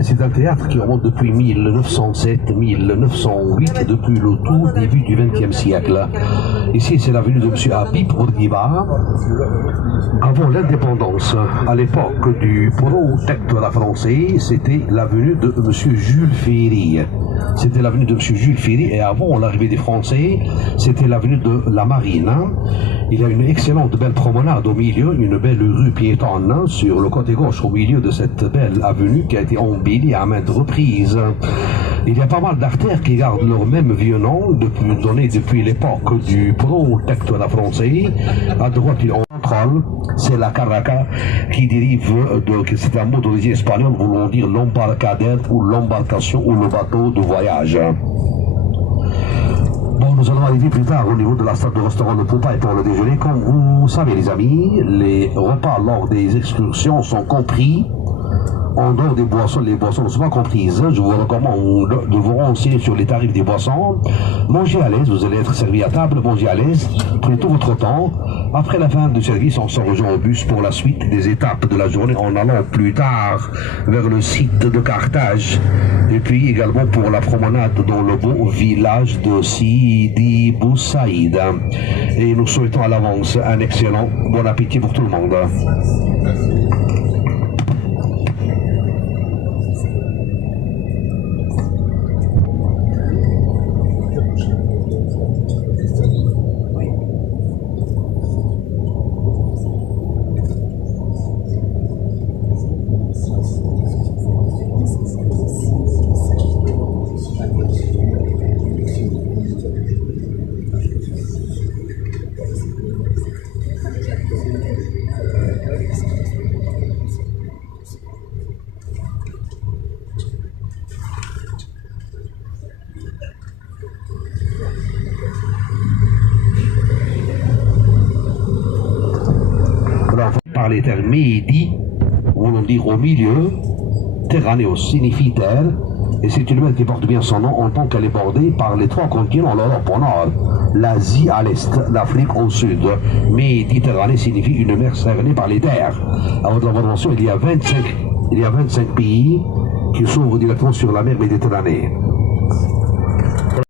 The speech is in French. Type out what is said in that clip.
C'est un théâtre qui remonte depuis 1907-1908, depuis le tout début du XXe siècle. Ici, c'est l'avenue de M. Habib Bourguiba. Avant l'indépendance, à l'époque du protectorat français, c'était l'avenue de M. Jules Ferry. C'était l'avenue de M. Jules Ferry, et avant l'arrivée des Français, c'était l'avenue de la Marine. Il y a une excellente belle promenade au milieu, une belle rue piétonne sur le côté gauche au milieu de cette belle avenue qui a été embellie à maintes reprises. Il y a pas mal d'artères qui gardent leur même vieux nom, donné depuis l'époque du protectorat français. À droite, on contrôle, c'est la Caraca qui dérive c'est un mot d'origine espagnole voulant dire l'embarcadère ou l'embarcation ou le bateau de voyage. Bon, nous allons arriver plus tard au niveau de la salle de restaurant de Popeye pour le déjeuner. Comme vous savez les amis, les repas lors des excursions sont compris. En dehors des boissons, les boissons ne sont pas comprises. Je vous recommande de vous renseigner sur les tarifs des boissons. Mangez à l'aise, vous allez être servi à table, mangez à l'aise, prenez tout votre temps. Après la fin du service, on se rejoint au bus pour la suite des étapes de la journée en allant plus tard vers le site de Carthage. Et puis également pour la promenade dans le beau village de Sidi Bou Saïd. Et nous souhaitons à l'avance un excellent bon appétit pour tout le monde. Par les termes Mehdi, voulant dire au milieu, Terranéos signifie terre, et c'est une mer qui porte bien son nom en tant qu'elle est bordée par les trois continents, l'Europe au nord, l'Asie à l'est, l'Afrique au sud. Méditerranée signifie une mer cernée par les terres. À votre intervention, il y a 25 pays qui s'ouvrent directement sur la mer Méditerranée.